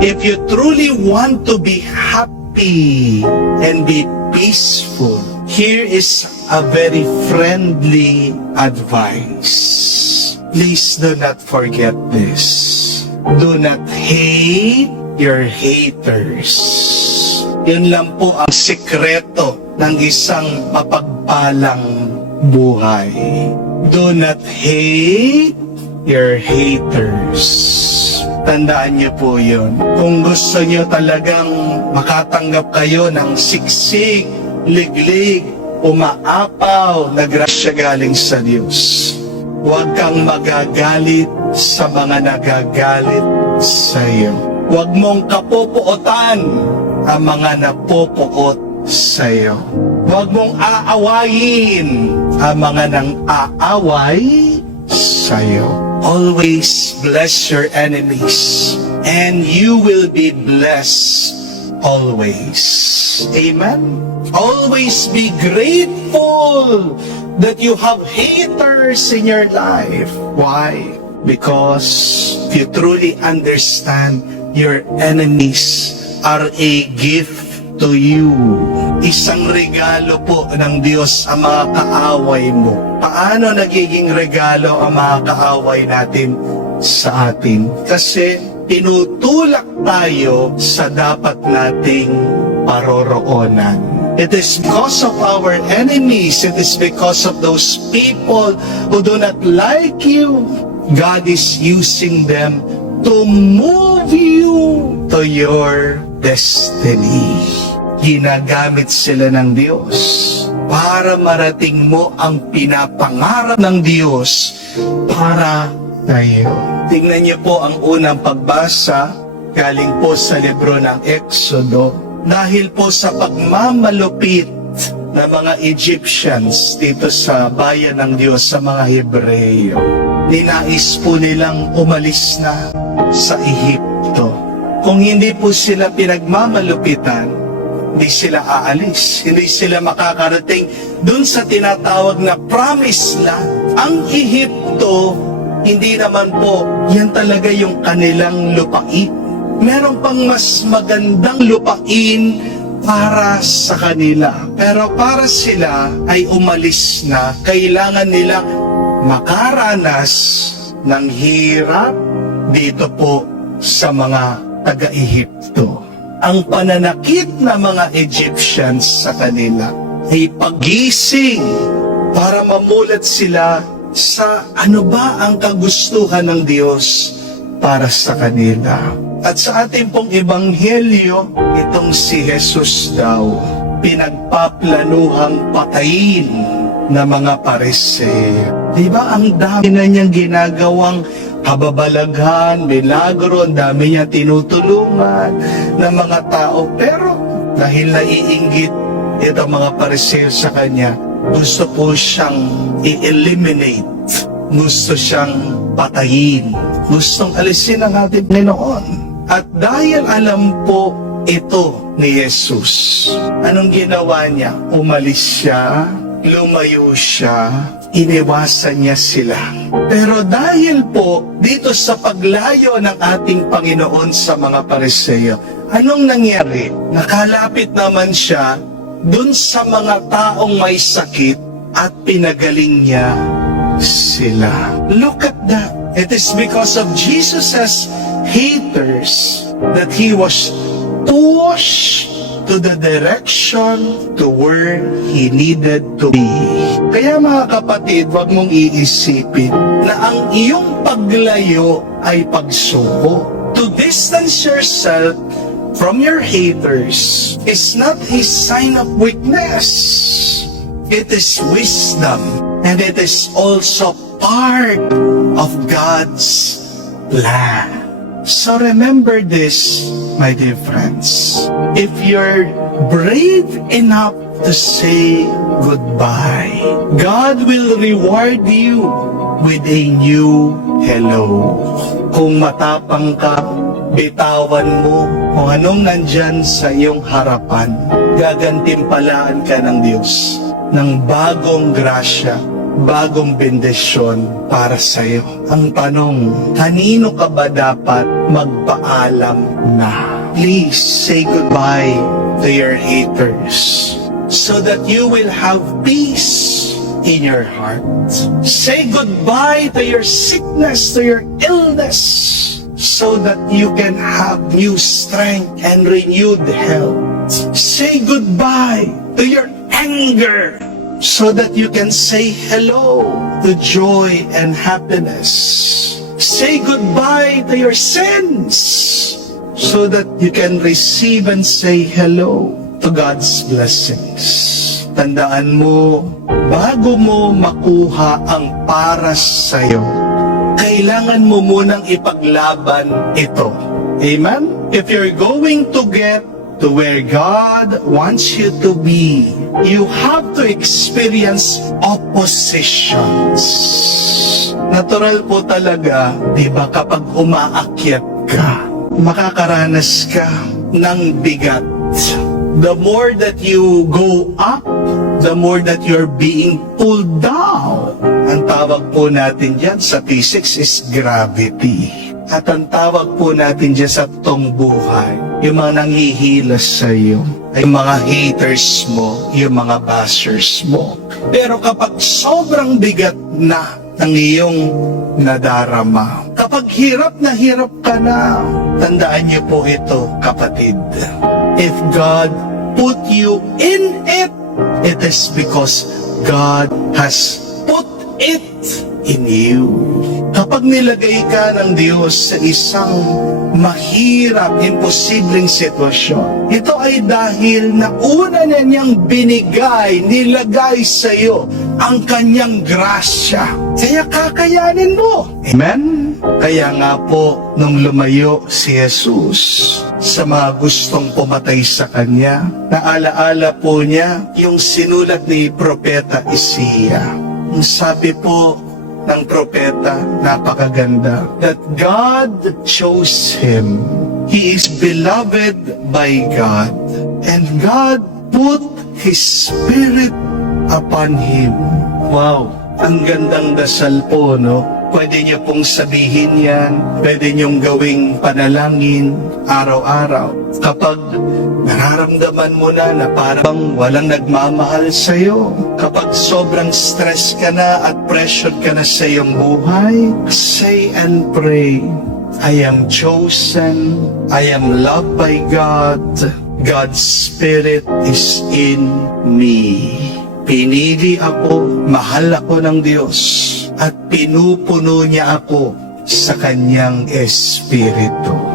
If you truly want to be happy and be peaceful, here is a very friendly advice. Please do not forget this. Do not hate your haters. Yun lang po ang sikreto ng isang mapagpalang buhay. Do not hate your haters. Tandaan niyo po yun. Kung gusto niyo talagang makatanggap kayo ng siksik, liglig, umaapaw na grasya galing sa Diyos, huwag kang magagalit sa mga nagagalit sa iyo. Huwag mong kapopuotan ang mga napopuot sa iyo. Huwag mong aawayin ang mga nang-aaway sa iyo. Always bless your enemies, and you will be blessed always. Amen? Always be grateful that you have haters in your life. Why? Because if you truly understand, your enemies are a gift to you. Isang regalo po ng Diyos ang mga kaaway mo. Paano nagiging regalo ang mga kaaway natin sa atin? Kasi tinutulak tayo sa dapat nating paroroonan. It is because of our enemies. It is because of those people who do not like you. God is using them to move you to your destiny. Ginagamit sila ng Diyos para marating mo ang pinapangarap ng Diyos para tayo. Tingnan niyo po ang unang pagbasa galing po sa libro ng Exodo. Dahil po sa pagmamalupit ng mga Egyptians dito sa bayan ng Diyos, sa mga Hebreyo, ninais po nilang umalis na sa Ehipto. Kung hindi po sila pinagmamalupitan, hindi sila aalis. Hindi sila makakarating dun sa tinatawag na promised land. Ang Ehipto, hindi naman po, yan talaga yung kanilang lupain. Meron pang mas magandang lupain para sa kanila. Pero para sila ay umalis na, kailangan nilang makaranas ng hirap dito po sa mga taga-Ehipto. Ang pananakit ng mga Egyptians sa kanila ay pagising para mamulat sila sa ano ba ang kagustuhan ng Diyos para sa kanila. At sa ating pong ebanghelyo, itong si Jesus daw, pinagpaplanuhang patayin ng mga Pariseo. Diba ang dami na niyang ginagawang kababalaghan, milagro, ang dami niya tinutulungan ng mga tao. Pero dahil naiinggit itong mga Pariseo sa kanya, gusto po siyang i-eliminate. Gusto siyang patayin. Gustong alisin ang ating Panginoon. At dahil alam po ito ni Jesus, anong ginawa niya? Umalis siya, lumayo siya, iniwasan niya sila. Pero dahil po dito sa paglayo ng ating Panginoon sa mga Pariseo, anong nangyari? Nakalapit naman siya dun sa mga taong may sakit at pinagaling niya sila. Look at that. It is because of Jesus' haters that He was pushed to the direction to where He needed to be. Kaya mga kapatid, wag mong iisipin na ang iyong paglayo ay pagsuko. To distance yourself from your haters is not a sign of weakness. It is wisdom, and it is also part of God's plan. So remember this, my dear friends. If you're brave enough to say goodbye, God will reward you with a new hello. Kung matapang ka, bitawan mo kung anong nandyan sa iyong harapan. Gagantimpalaan ka ng Diyos ng bagong grasya bagong bendisyon para sa'yo. Ang tanong, kanino ka ba dapat magpaalam na? Please say goodbye to your haters so that you will have peace in your heart. Say goodbye to your sickness, to your illness, so that you can have new strength and renewed health. Say goodbye to your anger, so that you can say hello to joy and happiness. Say goodbye to your sins, so that you can receive and say hello to God's blessings. Tandaan mo, bago mo makuha ang para sa'yo, kailangan mo munang ipaglaban ito. Amen? If you're going to get to where God wants you to be, you have to experience oppositions. Natural po talaga, di ba, kapag umaakyat ka, makakaranas ka ng bigat. The more that you go up, the more that you're being pulled down. Ang tawag po natin dyan sa physics is gravity. At ang tawag po natin dyan sa totoong buhay, yung mga nanghihilas sa iyo, ay mga haters mo, yung mga bashers mo. Pero kapag sobrang bigat na ang iyong nadarama, kapag hirap ka na, tandaan niyo po ito, kapatid. If God put you in it, it is because God has put it in you. Kapag nilagay ka ng Diyos sa isang mahirap, imposibleng sitwasyon, ito ay dahil na una na niyang nilagay sa iyo ang kanyang grasya. Kaya kakayanin mo. Amen? Kaya nga po, nung lumayo si Jesus sa mga gustong pumatay sa kanya, naalaala po niya yung sinulat ni Propeta Isaiah. Ang sabi po ng propeta, napakaganda, that God chose him. He is beloved by God, and God put His Spirit upon him. Wow! Ang gandang dasal po, no? Pwede niyo pong sabihin yan, pwede niyong gawing panalangin araw-araw. Kapag nararamdaman mo na parang walang nagmamahal sa'yo, kapag sobrang stress ka na at pressured ka na sa iyong buhay, say and pray, I am chosen, I am loved by God, God's Spirit is in me. Pinili ako, mahal ako ng Diyos, at pinupuno niya ako sa kanyang Espiritu.